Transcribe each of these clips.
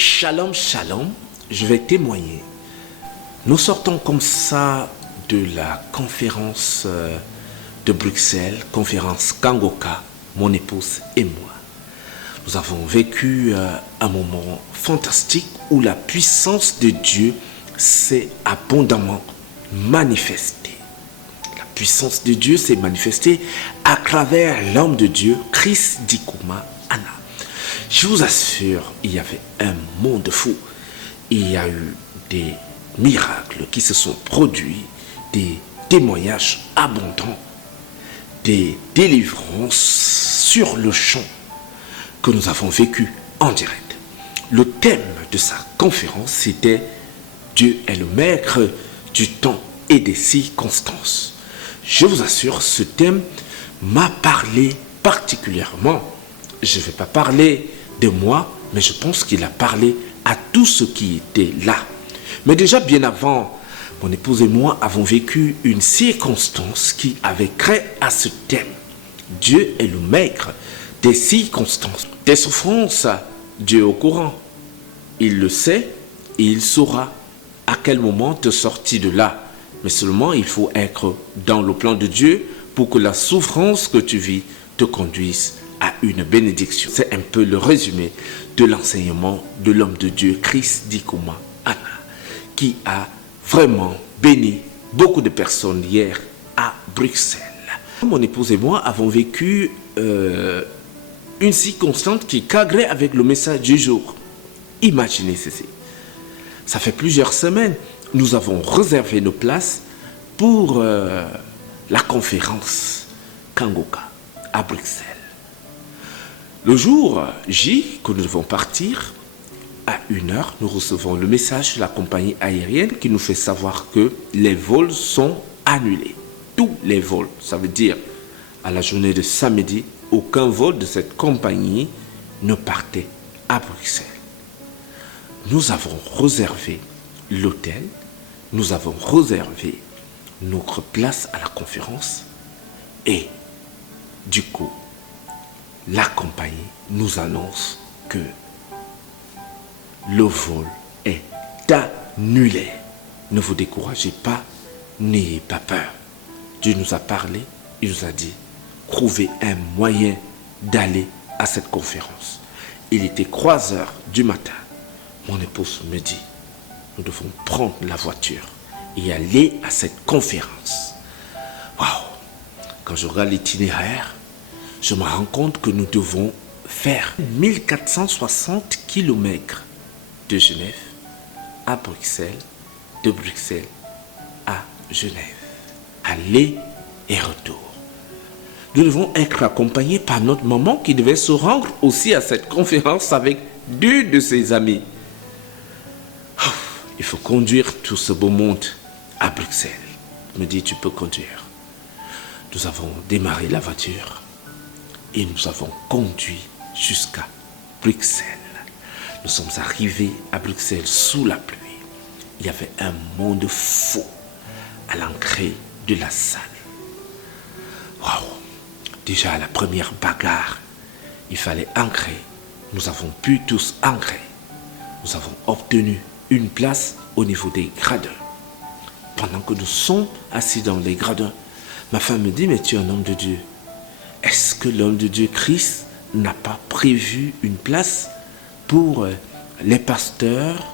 Shalom, shalom, je vais témoigner. Nous sortons comme ça de la conférence de Bruxelles, conférence Kangoka, mon épouse et moi. Nous avons vécu un moment fantastique où la puissance de Dieu s'est abondamment manifestée. La puissance de Dieu s'est manifestée à travers l'homme de Dieu, Chris Dikouma Anna. Je vous assure, il y avait un monde fou. Il y a eu des miracles qui se sont produits, des témoignages abondants, des délivrances sur le champ que nous avons vécu en direct. Le thème de sa conférence, c'était « Dieu est le maître du temps et des circonstances ». Je vous assure, ce thème m'a parlé particulièrement. Je ne vais pas parler de moi, mais je pense qu'il a parlé à tous ceux qui étaient là. Mais déjà bien avant, mon épouse et moi avons vécu une circonstance qui avait créé à ce thème. Dieu est le maître des circonstances. Tes souffrances, Dieu est au courant. Il le sait et il saura à quel moment te sortir de là. Mais seulement il faut être dans le plan de Dieu pour que la souffrance que tu vis te conduise à une bénédiction. C'est un peu le résumé de l'enseignement de l'homme de Dieu, Chris Dikouma Anna, qui a vraiment béni beaucoup de personnes hier à Bruxelles. Mon épouse et moi avons vécu une circonstance qui cadrait avec le message du jour. Imaginez ceci. Ça fait plusieurs semaines, nous avons réservé nos places pour la conférence Kangoka à Bruxelles. Le jour J, que nous devons partir, à 1h, nous recevons le message de la compagnie aérienne qui nous fait savoir que les vols sont annulés. Tous les vols, ça veut dire à la journée de samedi, aucun vol de cette compagnie ne partait à Bruxelles. Nous avons réservé l'hôtel, nous avons réservé notre place à la conférence et du coup, la compagnie nous annonce que le vol est annulé. Ne vous découragez pas, n'ayez pas peur. Dieu nous a parlé, il nous a dit, trouvez un moyen d'aller à cette conférence. Il était 3h du matin. Mon épouse me dit, nous devons prendre la voiture et aller à cette conférence. Waouh! Quand je regarde l'itinéraire, je me rends compte que nous devons faire 1460 km de Genève à Bruxelles, de Bruxelles à Genève. Aller et retour. Nous devons être accompagnés par notre maman qui devait se rendre aussi à cette conférence avec 2 de ses amis. Il faut conduire tout ce beau monde à Bruxelles. Il me dit, tu peux conduire. Nous avons démarré la voiture et nous avons conduit jusqu'à Bruxelles. Nous sommes arrivés à Bruxelles sous la pluie. Il y avait un monde fou à l'entrée de la salle. Waouh! Déjà à la première bagarre, il fallait ancrer. Nous avons pu tous ancrer. Nous avons obtenu une place au niveau des gradins. Pendant que nous sommes assis dans les gradins, ma femme me dit, mais tu es un homme de Dieu. Est-ce que l'homme de Dieu, Christ, n'a pas prévu une place pour les pasteurs?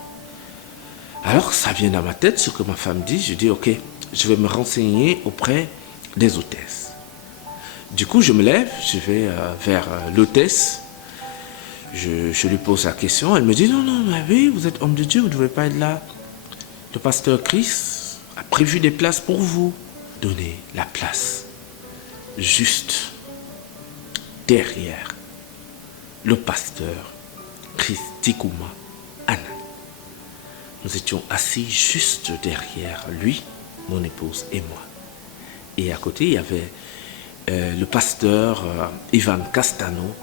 Alors, ça vient dans ma tête, ce que ma femme dit. Je dis, ok, je vais me renseigner auprès des hôtesses. Du coup, je me lève, je vais vers l'hôtesse. Je lui pose la question. Elle me dit, non, mais oui, vous êtes homme de Dieu, vous ne devez pas être là. Le pasteur Christ a prévu des places pour vous. Donnez la place juste derrière le pasteur Chris Dikouma Anna. Nous étions assis juste derrière lui, mon épouse et moi. Et à côté, il y avait le pasteur Ivan Castano.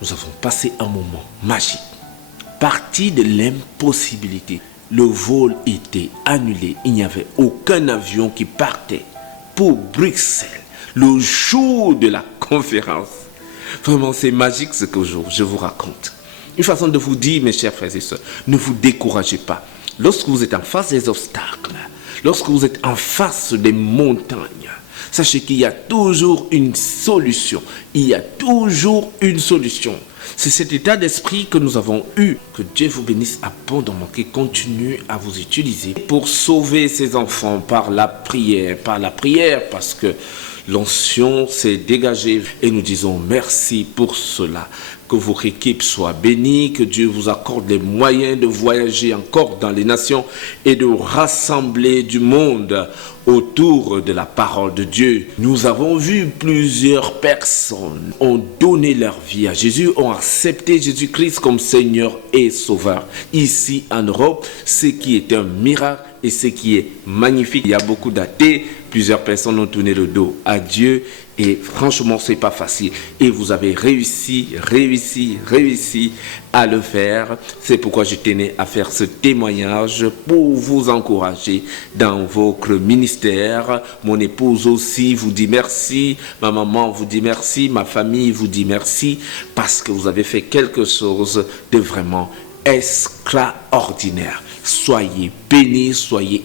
Nous avons passé un moment magique. Parti de l'impossibilité. Le vol était annulé. Il n'y avait aucun avion qui partait pour Bruxelles le jour de la conférence. Vraiment, c'est magique ce que je vous raconte. Une façon de vous dire, mes chers frères et sœurs, ne vous découragez pas. Lorsque vous êtes en face des obstacles, lorsque vous êtes en face des montagnes, sachez qu'il y a toujours une solution. Il y a toujours une solution. C'est cet état d'esprit que nous avons eu. Que Dieu vous bénisse abondamment, qu'il continue à vous utiliser pour sauver ses enfants par la prière, parce que l'onction s'est dégagée et nous disons merci pour cela. Que votre équipe soit bénie, que Dieu vous accorde les moyens de voyager encore dans les nations et de rassembler du monde autour de la parole de Dieu. Nous avons vu plusieurs personnes ont donné leur vie à Jésus, ont accepté Jésus-Christ comme Seigneur et Sauveur. Ici en Europe, ce qui est un miracle et ce qui est magnifique. Il y a beaucoup d'athées, plusieurs personnes ont tourné le dos à Dieu et franchement, c'est pas facile. Et vous avez réussi à le faire. C'est pourquoi je tenais à faire ce témoignage pour vous encourager dans votre ministère. Mon épouse aussi vous dit merci. Ma maman vous dit merci. Ma famille vous dit merci parce que vous avez fait quelque chose de vraiment extraordinaire. Soyez bénis, soyez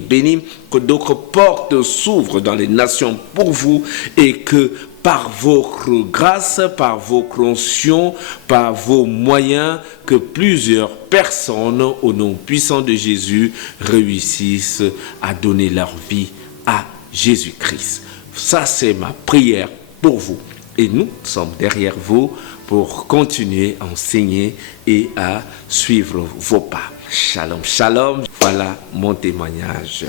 bénis, que d'autres portes s'ouvrent dans les nations pour vous et que par votre grâce, par vos onction, par vos moyens, que plusieurs personnes au nom puissant de Jésus réussissent à donner leur vie à Jésus-Christ. Ça, c'est ma prière pour vous. Et nous sommes derrière vous pour continuer à enseigner et à suivre vos pas. Shalom, shalom. Voilà mon témoignage.